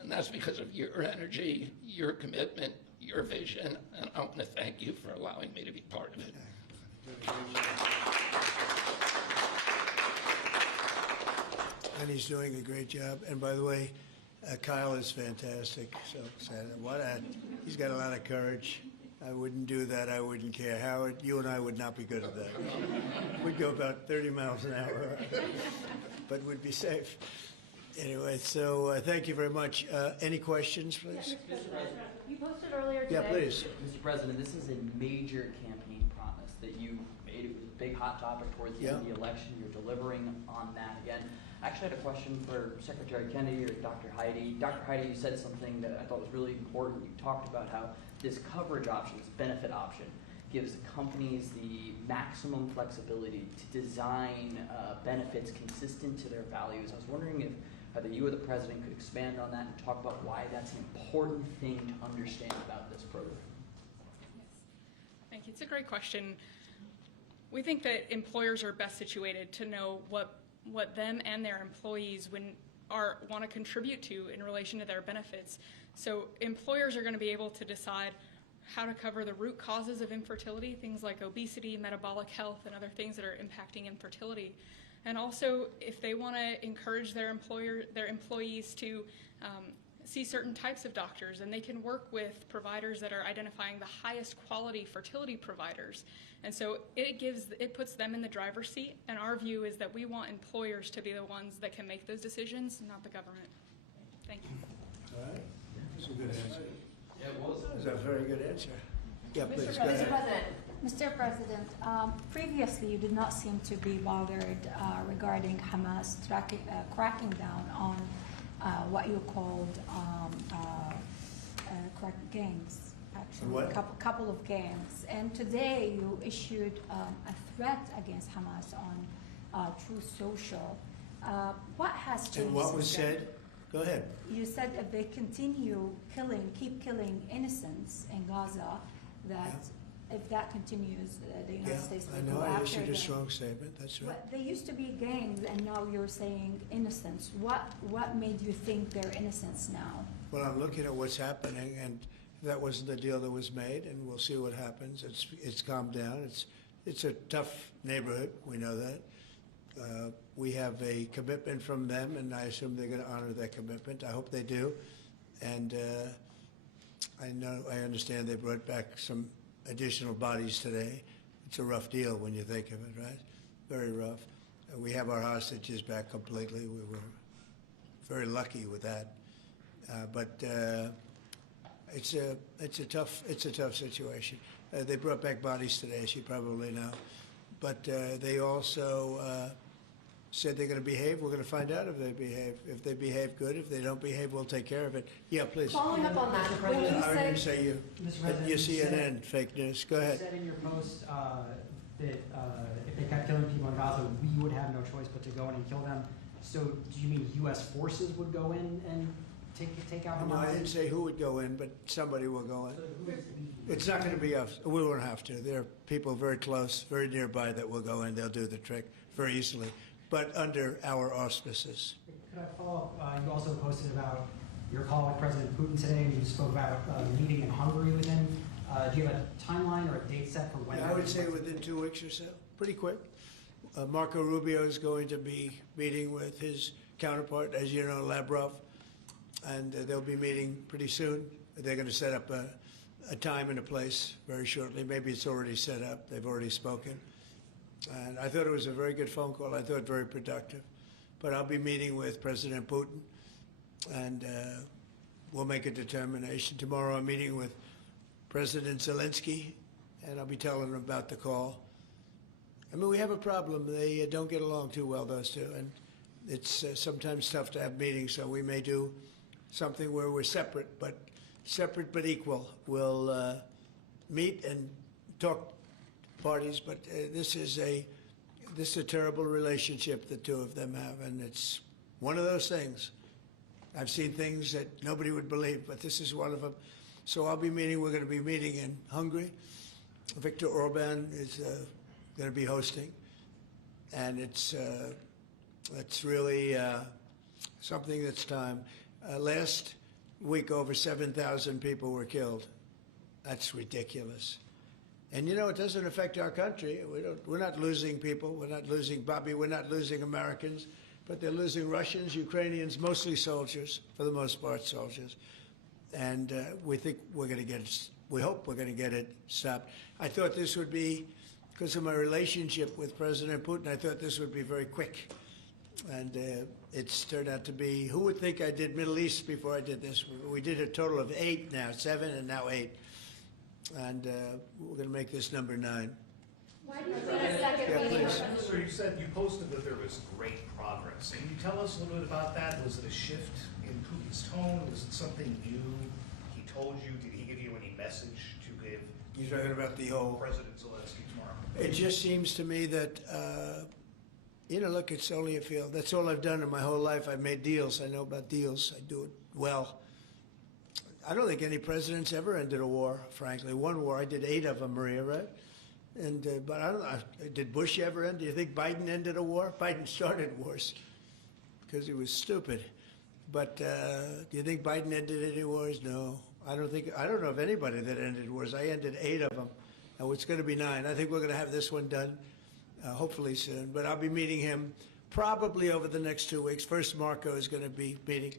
And that's because of your energy, your commitment, your vision, and I want to thank you for allowing me to be part of it. And he's doing a great job. And by the way, Kyle is fantastic. So he's got a lot of courage. I wouldn't do that. I wouldn't care. Howard, you and I would not be good at that. We'd go about 30 miles an hour, but we'd be safe. Anyway, so thank you very much. Any questions, please? You posted earlier today. Yeah, please. Mr. President, this is a major campaign promise that you made. It was a big hot topic towards the end of the election. You're delivering on that again. I actually had a question for Secretary Kennedy or Dr. Heidi. Dr. Heidi, you said something that I thought was really important. You talked about how this coverage option, this benefit option, gives companies the maximum flexibility to design benefits consistent to their values. I was wondering if either you or the President could expand on that and talk about why that's an important thing to understand about this program. Thank you. It's a great question. We think that employers are best situated to know what them and their employees want to contribute to in relation to their benefits. So employers are going to be able to decide how to cover the root causes of infertility, things like obesity, metabolic health, and other things that are impacting infertility. And also, if they want to encourage their employees to see certain types of doctors, and they can work with providers that are identifying the highest quality fertility providers. And so it puts them in the driver's seat, and our view is that we want employers to be the ones that can make those decisions, not the government. Thank you. All right. That's a good answer. Yeah, it was. That's a very good answer. Yeah, please, go Mr. ahead. President, Mr. President, previously you did not seem to be bothered regarding Hamas cracking down on what you called gangs. Actually, What? couple of gangs. And today you issued a threat against Hamas on Truth Social. What has changed? And what was since then? said? Go ahead. You said if they continue keep killing innocents in Gaza, that if that continues, the United States I will know go I after issued a them. strong statement. That's right. But they used to be gangs, and now you're saying innocents. What made you think they're innocents now? Well, I'm looking at what's happening, and that wasn't the deal that was made, and we'll see what happens. It's calmed down. It's a tough neighborhood. We know that. We have a commitment from them, and I assume they're going to honor that commitment. I hope they do. And I understand they brought back some additional bodies today. It's a rough deal when you think of it, right? Very rough. We have our hostages back completely. We were very lucky with that. But it's a tough situation. They brought back bodies today, as you probably know. But they also said they're going to behave. We're going to find out if they behave. If they behave good, if they don't behave, we'll take care of it. Yeah, please. Following up on that, when you I didn't said, say you. Mr. President, You you CNN fake news. Go you ahead. said in your post that if they kept killing people in Gaza, we would have no choice but to go in and kill them. So do you mean U.S. forces would go in and take out Hamas? No, I didn't say who would go in, but somebody will go in. So who is leading? It's not going to be us. We won't have to. There are people very close, very nearby that will go in. They'll do the trick very easily, but under our auspices. Could I follow up? You also posted about your call with President Putin today, and you spoke about meeting in Hungary with him. Do you have a timeline or a date set for when? Yeah, I would say within 2 weeks or so, pretty quick. Marco Rubio is going to be meeting with his counterpart, as you know, Lavrov, and they'll be meeting pretty soon. They're going to set up a time and a place very shortly. Maybe it's already set up. They've already spoken. And I thought it was a very good phone call. I thought very productive. But I'll be meeting with President Putin, and we'll make a determination. Tomorrow I'm meeting with President Zelensky, and I'll be telling him about the call. I mean, we have a problem. They don't get along too well, those two, and it's sometimes tough to have meetings, so we may do something where we're separate but equal. We'll meet and talk parties, but this is a terrible relationship the two of them have, and it's one of those things. I've seen things that nobody would believe, but this is one of them. So we're going to be meeting in Hungary. Viktor Orban is going to be hosting, and it's really something that's time. Last week, over 7,000 people were killed. That's ridiculous. And you know, it doesn't affect our country. We're not losing people. We're not losing Bobby. We're not losing Americans, but they're losing Russians, Ukrainians, mostly soldiers, for the most part, soldiers. And we think we're going to get it. We hope we're going to get it stopped. I thought this would be, because of my relationship with President Putin, I thought this would be very quick. And it's turned out to be, who would think I did Middle East before I did this? We did a total of 8 now, 7 and now 8. And we're going to make this number 9. why do you think a second meeting? please. So you said you posted that there was great progress. Can you tell us a little bit about that? Was it a shift in Putin's tone? Was it something new he told you? Did he give you any message to give You're talking about the whole. President Zelensky tomorrow? It just seems to me that, look, it's only a field. That's all I've done in my whole life. I've made deals. I know about deals. I do it well. I don't think any president's ever ended a war, frankly. One war, I did 8 of them, Maria, right? And but I don't know. Did Bush ever end? Do you think Biden ended a war? Biden started wars because he was stupid. But do you think Biden ended any wars? No. I don't know of anybody that ended wars. I ended 8 of them. And it's going to be 9. I think we're going to have this one done, hopefully soon. But I'll be meeting him probably over the next 2 weeks. First, Marco is going to be meeting.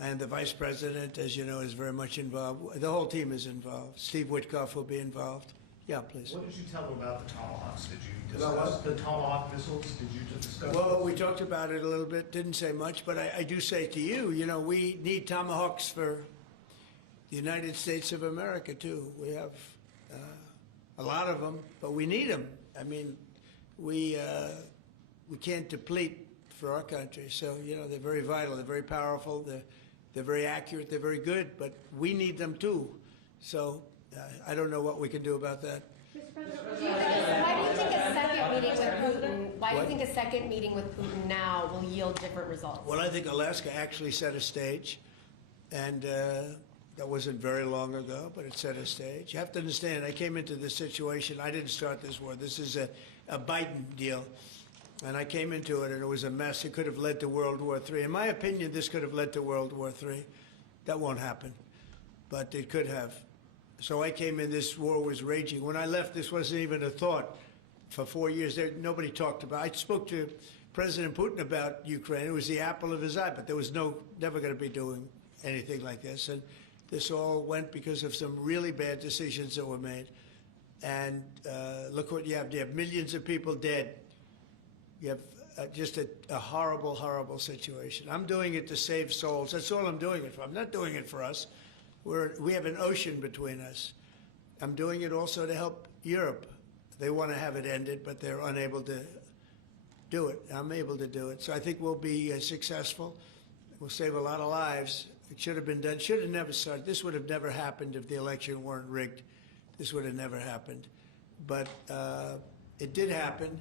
And the vice president, as you know, is very much involved. The whole team is involved. Steve Witkoff will be involved. Yeah, please. What did you tell him about the Tomahawks? Did you About discuss what? the Tomahawk missiles? Did you discuss Well, those? we talked about it a little bit. Didn't say much, but I do say to you, we need Tomahawks for the United States of America, too. We have a lot of them, but we need them. I mean, we can't deplete for our country. So, they're very vital. They're very powerful. They're very accurate. They're very good, but we need them, too. So I don't know what we can do about that. Why do you think a second meeting with Putin? Why do you think a second meeting with Putin now will yield different results? Well, I think Alaska actually set a stage, and that wasn't very long ago, but it set a stage. You have to understand, I came into this situation. I didn't start this war. This is a Biden deal, and I came into it, and it was a mess. It could have led to World War III. In my opinion, this could have led to World War III. That won't happen, but it could have. So I came in, this war was raging. When I left, this wasn't even a thought. For 4 years, nobody talked about it. I spoke to President Putin about Ukraine. It was the apple of his eye, but there was never going to be doing anything like this. And this all went because of some really bad decisions that were made. And look what you have. You have millions of people dead. You have just a horrible, horrible situation. I'm doing it to save souls. That's all I'm doing it for. I'm not doing it for us. We have an ocean between us. I'm doing it also to help Europe. They want to have it ended, but they're unable to do it. I'm able to do it. So I think we'll be successful. We'll save a lot of lives. It should have been done. Should have never started. This would have never happened if the election weren't rigged. This would have never happened. But it did happen,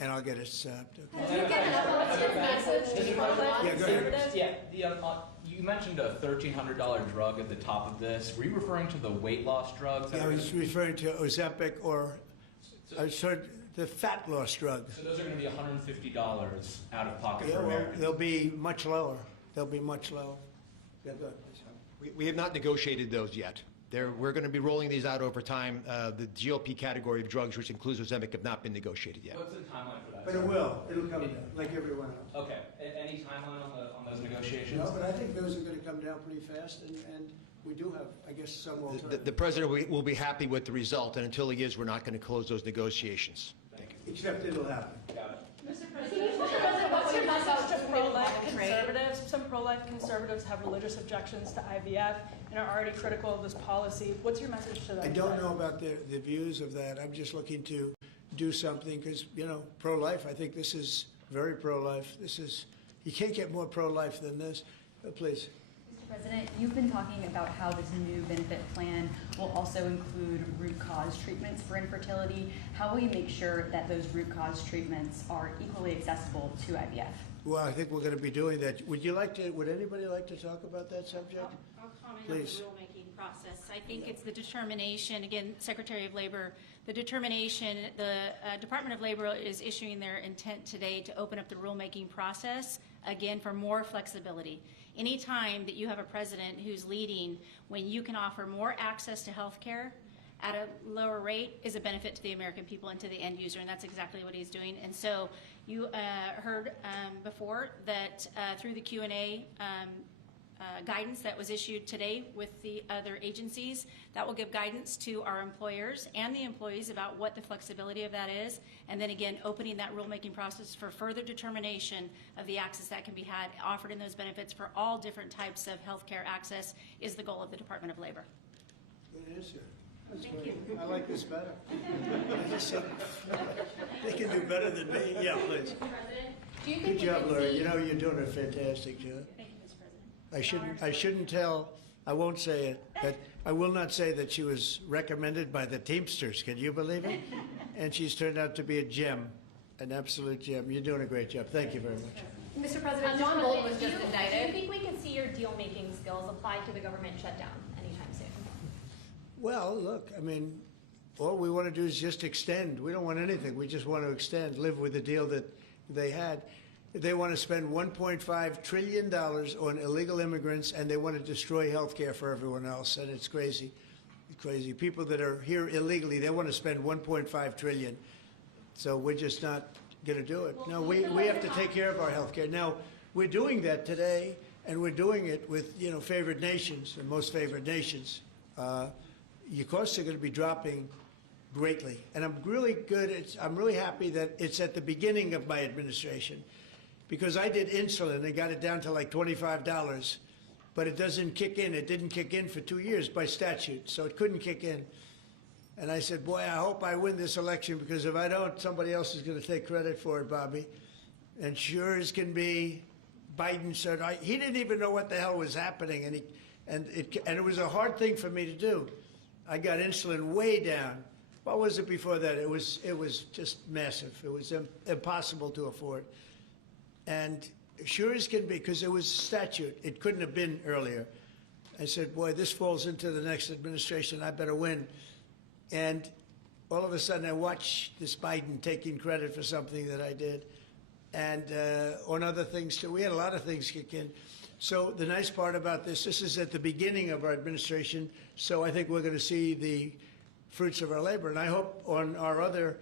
and I'll get it stopped. Okay. Have you given up on your message to pro-life Yeah, go ahead. conservatives? Yeah, you mentioned a $1,300 drug at the top of this. Were you referring to the weight loss drugs? Yeah, I was referring to Ozempic or I heard the fat loss drug. So those are going to be $150 out of pocket Yeah, for well, Americans. they'll be much lower. They'll be much lower. Yeah, go ahead. We have not negotiated those yet. We're going to be rolling these out over time. The GLP category of drugs, which includes Ozempic, have not been negotiated yet. What's the timeline for that? But it will. It'll come down, like everyone else. Okay. Any timeline on those negotiations? No, but I think those are going to come down pretty fast, and we do have, I guess, some alternatives. The president will be happy with the result, and until he is, we're not going to close those negotiations. Thank you. Except it'll happen. Mr. President, what's your message to pro-life trade? conservatives? Some pro-life conservatives have religious objections to IVF and are already critical of this policy. What's your message to them? I don't know about the views of that. I'm just looking to do something because, pro-life, I think this is very pro-life. You can't get more pro-life than this. Please. Mr. President, you've been talking about how this new benefit plan will also include root cause treatments for infertility. How will you make sure that those root cause treatments are equally accessible to IVF? Well, I think we're going to be doing that. Would anybody like to talk about that subject? I'll comment Please. on the rulemaking process. I think it's the determination, again, Secretary of Labor, the determination, the Department of Labor is issuing their intent today to open up the rulemaking process, again, for more flexibility. Anytime that you have a president who's leading when you can offer more access to health care at a lower rate is a benefit to the American people and to the end user, and that's exactly what he's doing. And so you heard before that through the Q&A guidance that was issued today with the other agencies, that will give guidance to our employers and the employees about what the flexibility of that is, and then again, opening that rulemaking process for further determination of the access that can be had, offered in those benefits for all different types of healthcare access is the goal of the Department of Labor. Good answer. That's Thank great. you. I like this better. They can do better than me. Yeah, please. Do you Good think we job, can Laura. see? You're doing a fantastic job. Thank you, Mr. President. I shouldn't tell, I won't say it, but I will not say that she was recommended by the Teamsters. Can you believe it? And she's turned out to be a gem, an absolute gem. You're doing a great job. Thank you very much. Mr. President, John Bolton was just Do indicted. you think we can see your deal-making skills applied to the government shutdown anytime soon? Well, look, I mean, all we want to do is just extend. We don't want anything. We just want to extend, live with the deal that they had. They want to spend $1.5 trillion on illegal immigrants, and they want to destroy health care for everyone else, and it's crazy. It's crazy. People that are here illegally, they want to spend $1.5 trillion. So we're just not going to do it. No, we have to take care of our health care. Now, we're doing that today, and we're doing it with, favored nations, the most favored nations. Your costs are going to be dropping greatly. And I'm really I'm really happy that it's at the beginning of my administration, because I did insulin and got it down to like $25, but it doesn't kick in. It didn't kick in for 2 years by statute, so it couldn't kick in. And I said, boy, I hope I win this election, because if I don't, somebody else is going to take credit for it, Bobby. And sure as can be, Biden said, he didn't even know what the hell was happening, and it was a hard thing for me to do. I got insulin way down. What was it before that? It was just massive. It was impossible to afford. And sure as can be, because it was statute, it couldn't have been earlier. I said, boy, this falls into the next administration. I better win. And all of a sudden, I watched this Biden taking credit for something that I did, and on other things too. We had a lot of things kick in. So the nice part about this is at the beginning of our administration, so I think we're going to see the fruits of our labor. And I hope on our other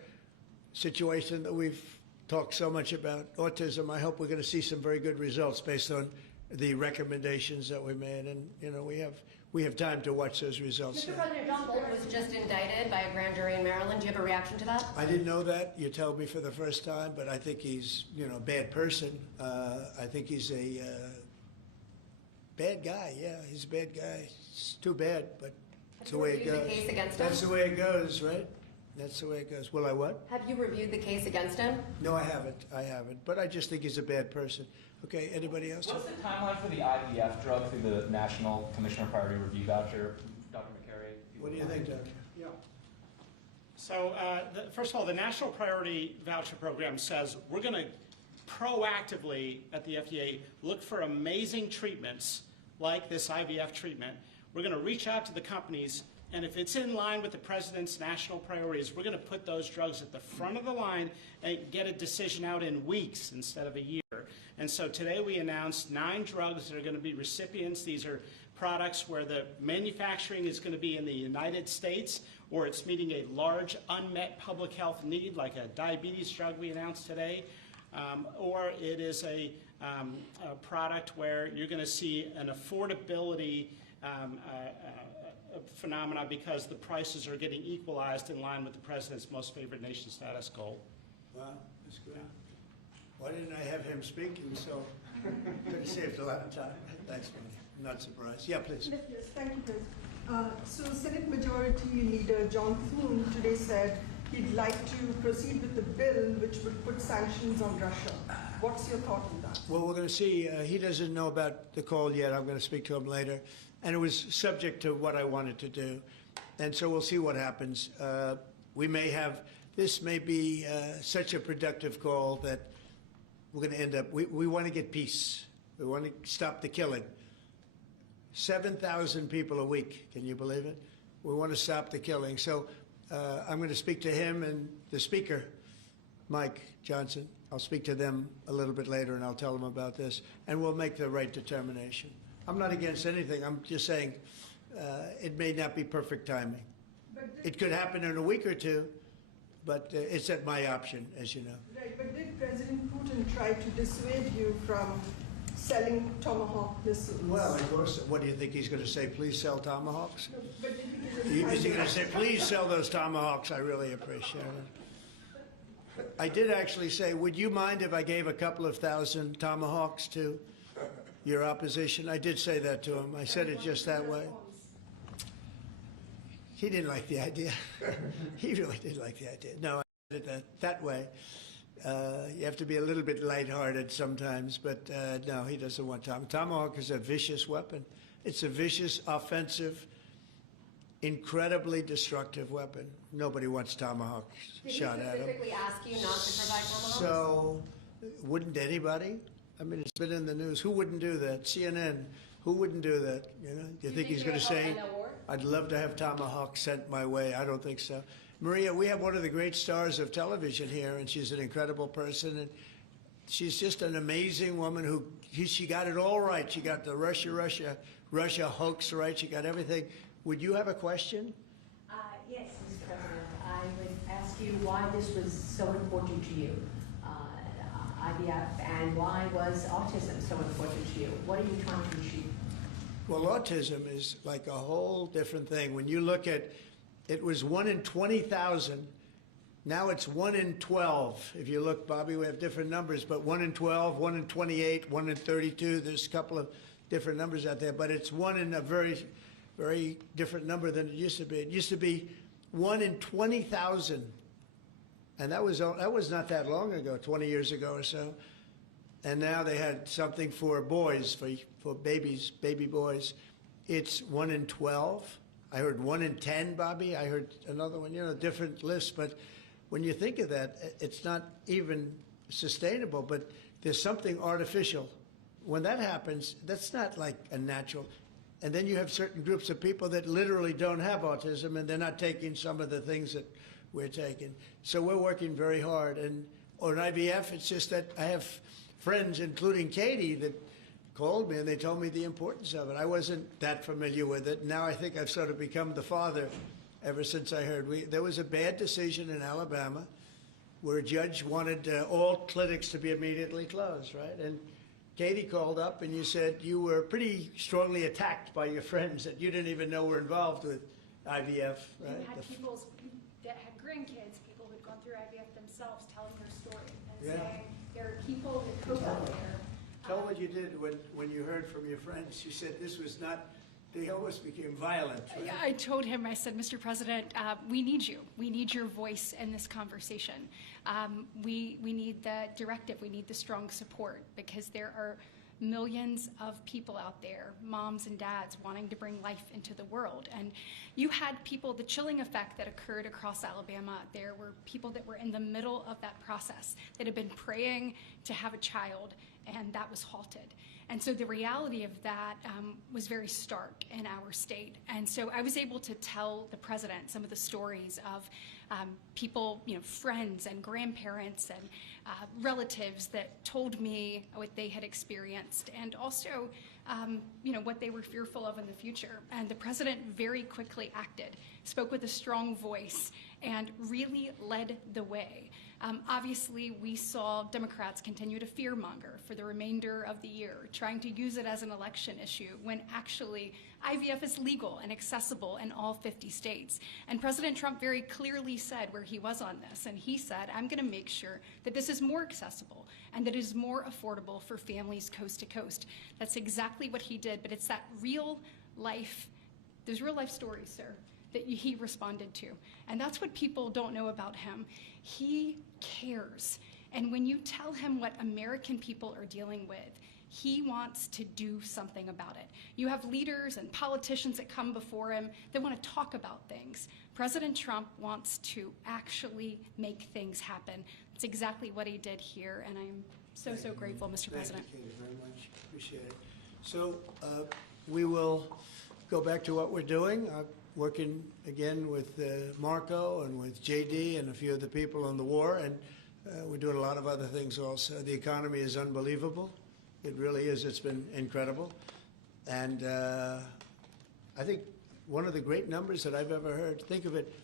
situation that we've talked so much about, autism, I hope we're going to see some very good results based on the recommendations that we made. And, we have time to watch those results. Mr. President, John Bolton was just indicted by a grand jury in Maryland. Do you have a reaction to that? I didn't know that. You tell me for the first time, but I think he's, a bad person. I think he's a bad guy. Yeah, he's a bad guy. It's too bad, but it's the way it goes. Have you reviewed the case against him? That's the way it goes, right? That's the way it goes. Will I what? Have you reviewed the case against him? No, I haven't. But I just think he's a bad person. Okay, anybody else? What's the timeline for the IVF drug through the National Commissioner Priority Review Voucher? Dr. McCary? What do you think, Doctor? Yeah. So, first of all, the National Priority Voucher Program says we're going to proactively at the FDA look for amazing treatments like this IVF treatment. We're going to reach out to the companies, and if it's in line with the President's national priorities, we're going to put those drugs at the front of the line and get a decision out in weeks instead of a year. And so today we announced 9 drugs that are going to be recipients. These are products where the manufacturing is going to be in the United States, or it's meeting a large unmet public health need, like a diabetes drug we announced today, or it is a product where you're going to see an affordability phenomena because the prices are getting equalized in line with the President's most favored nation status goal. Wow, that's great. Why didn't I have him speaking? So could have saved a lot of time. Thanks, man. I'm not surprised. Yeah, please. Yes, thank you, Chris. So Senate Majority Leader John Thune today said he'd like to proceed with the bill which would put sanctions on Russia. What's your thought on that? Well, we're going to see. He doesn't know about the call yet. I'm going to speak to him later. And it was subject to what I wanted to do. And so we'll see what happens. We may have, this may be such a productive call that we're going to end up, we want to get peace. We want to stop the killing. 7,000 people a week. Can you believe it? We want to stop the killing. So I'm going to speak to him and the speaker, Mike Johnson. I'll speak to them a little bit later and I'll tell them about this. And we'll make the right determination. I'm not against anything. I'm just saying it may not be perfect timing. It could happen in a week or two, but it's at my option, as you know. Right, but did President Putin try to dissuade you from selling Tomahawk missiles? Well, of course, what do you think he's going to say? Please sell Tomahawks? No, but did he Is he going to say, please sell those Tomahawks? I really appreciate it. I did actually say, would you mind if I gave a couple of thousand Tomahawks to your opposition? I did say that to him. I said it just that way. He didn't like the idea. He really did like the idea. No, I said it that way. You have to be a little bit lighthearted sometimes, but no, he doesn't want Tomahawk is a vicious weapon. It's a vicious, offensive, incredibly destructive weapon. Nobody wants Tomahawk shot at him. Did he specifically ask you not to provide Tomahawks? So, wouldn't anybody? I mean, it's been in the news. Who wouldn't do that? CNN. Who wouldn't do that? You know? Do you think he's going to say, I'd love to have Tomahawk sent my way? I don't think so. Maria, we have one of the great stars of television here, and she's an incredible person. And she's just an amazing woman who, she got it all right. She got the Russia hoax right. She got everything. Would you have a question? Yes, Mr. President. I would ask you why this was so important to you, IVF, and why was autism so important to you? What are you trying to achieve? Well, autism is like a whole different thing. When you look at, it was 1 in 20,000. Now it's 1 in 12. If you look, Bobby, we have different numbers, but 1 in 12, 1 in 28, 1 in 32. There's a couple of different numbers out there, but it's 1 in a very, very different number than it used to be. It used to be 1 in 20,000. And that was not that long ago, 20 years ago or so. And now they had something for boys, for babies, baby boys. It's 1 in 12. I heard 1 in 10, Bobby. I heard another one, you know, different lists. But when you think of that, it's not even sustainable, but there's something artificial. When that happens, that's not like a natural. And then you have certain groups of people that literally don't have autism, and they're not taking some of the things that we're taking. So we're working very hard. And on IVF, it's just that I have friends, including Katie, that called me and they told me the importance of it. I wasn't that familiar with it. Now I think I've sort of become the father ever since I heard. There was a bad decision in Alabama where a judge wanted all clinics to be immediately closed, right? And Katie called up and you said you were pretty strongly attacked by your friends that you didn't even know were involved with IVF, right? You had people that had grandkids, people who'd gone through IVF themselves, telling their story and saying there are people that cope out there. Tell what you did when you heard from your friends. You said this was not, they almost became violent. Right? Yeah, I told him, I said, Mr. President, we need you. We need your voice in this conversation. We need the directive. We need the strong support because there are millions of people out there, moms and dads, wanting to bring life into the world. And you had people, the chilling effect that occurred across Alabama, there were people that were in the middle of that process that had been praying to have a child, and that was halted. And so the reality of that was very stark in our state. And so I was able to tell the president some of the stories of people, friends and grandparents and relatives that told me what they had experienced and also, what they were fearful of in the future. And the president very quickly acted, spoke with a strong voice, and really led the way. Obviously, we saw Democrats continue to fearmonger for the remainder of the year, trying to use it as an election issue when actually IVF is legal and accessible in all 50 states. And President Trump very clearly said where he was on this, and he said, I'm going to make sure that this is more accessible and that it is more affordable for families coast to coast. That's exactly what he did, but it's that real life, those real life stories, sir, that he responded to. And that's what people don't know about him. He cares. And when you tell him what American people are dealing with, he wants to do something about it. You have leaders and politicians that come before him that want to talk about things. President Trump wants to actually make things happen. That's exactly what he did here, and I'm so grateful, Mr. President. Thank you, Katie, very much. Appreciate it. So we will go back to what we're doing. Working again with Marco and with JD and a few of the people on the war, and we're doing a lot of other things also. The economy is unbelievable. It really is. It's been incredible. And I think one of the great numbers that I've ever heard, think of it,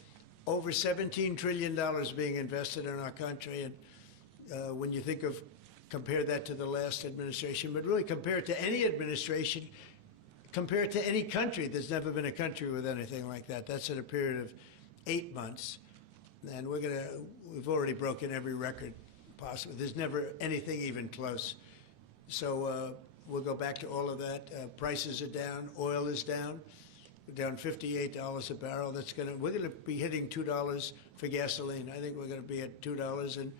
over $17 trillion being invested in our country. And when you think of, compare that to the last administration, but really compare it to any administration, compare it to any country. There's never been a country with anything like that. That's in a period of 8 months. And we've already broken every record possible. There's never anything even close. So we'll go back to all of that. Prices are down. Oil is down. We're down $58 a barrel. We're gonna be hitting $2 for gasoline. I think we're gonna be at $2. And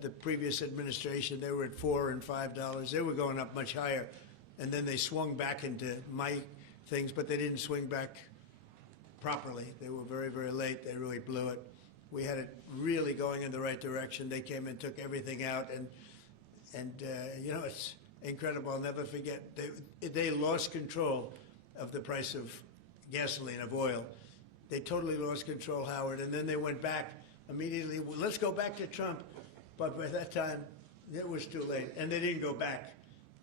the previous administration, they were at $4 and $5. They were going up much higher. And then they swung back into my things, but they didn't swing back properly. They were very, very late. They really blew it. We had it really going in the right direction. They came and took everything out, and it's incredible. I'll never forget. They lost control of the price of gasoline, of oil. They totally lost control, Howard, and then they went back immediately. Well, let's go back to Trump. But by that time, it was too late, and they didn't go back.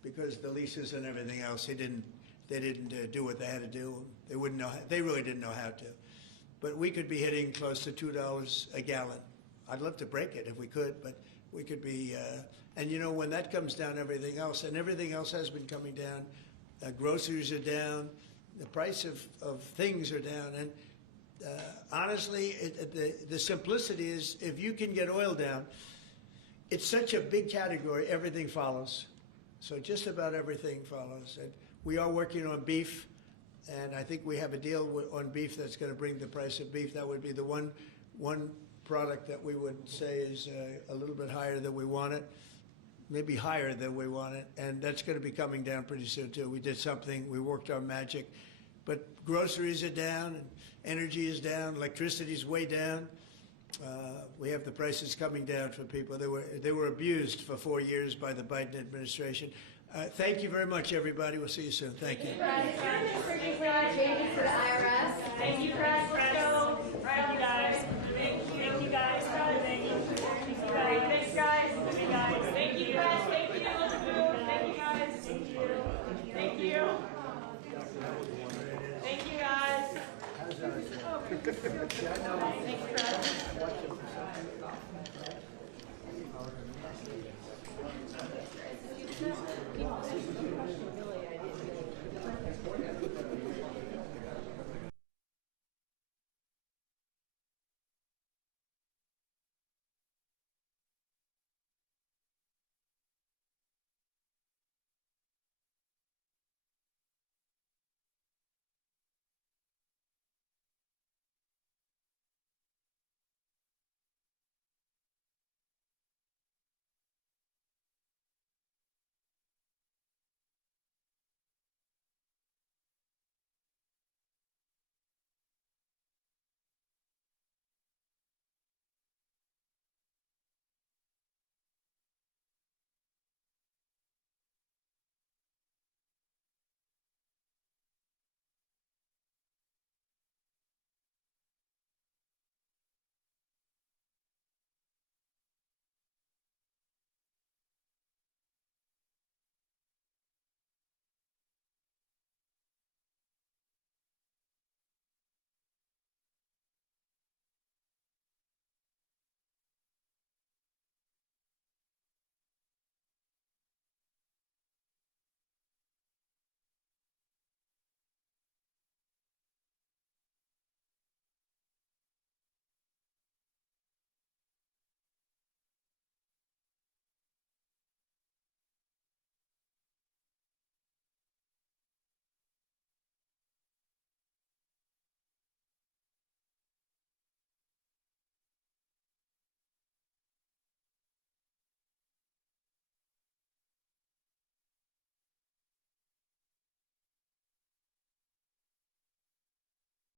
Because the leases and everything else, they didn't do what they had to do. They wouldn't know. They really didn't know how to. But we could be hitting close to $2 a gallon. I'd love to break it if we could, but we could be. And when that comes down, everything else has been coming down. Groceries are down. The price of things are down. And honestly, the simplicity is if you can get oil down, it's such a big category. Everything follows. So just about everything follows. And we are working on beef, and I think we have a deal on beef that's going to bring the price of beef. That would be the one product that we would say is a little bit higher than we want it, maybe higher than we want it, and that's going to be coming down pretty soon too. We did something. We worked our magic. But groceries are down, and energy is down, electricity is way down. We have the prices coming down for people. They were abused for 4 years by the Biden administration. Thank you very much, everybody. We'll see you soon. Thank you. Thank you for the IRS. Thank you, Chris. Let's go. Thank you, guys. Thank you, guys. Thank you. Thanks, guys. Thank you, guys. Thank you, guys. Thank you. Thank you, guys. Thank you. Thank you. Thank you, guys. Thanks, Chris. Really,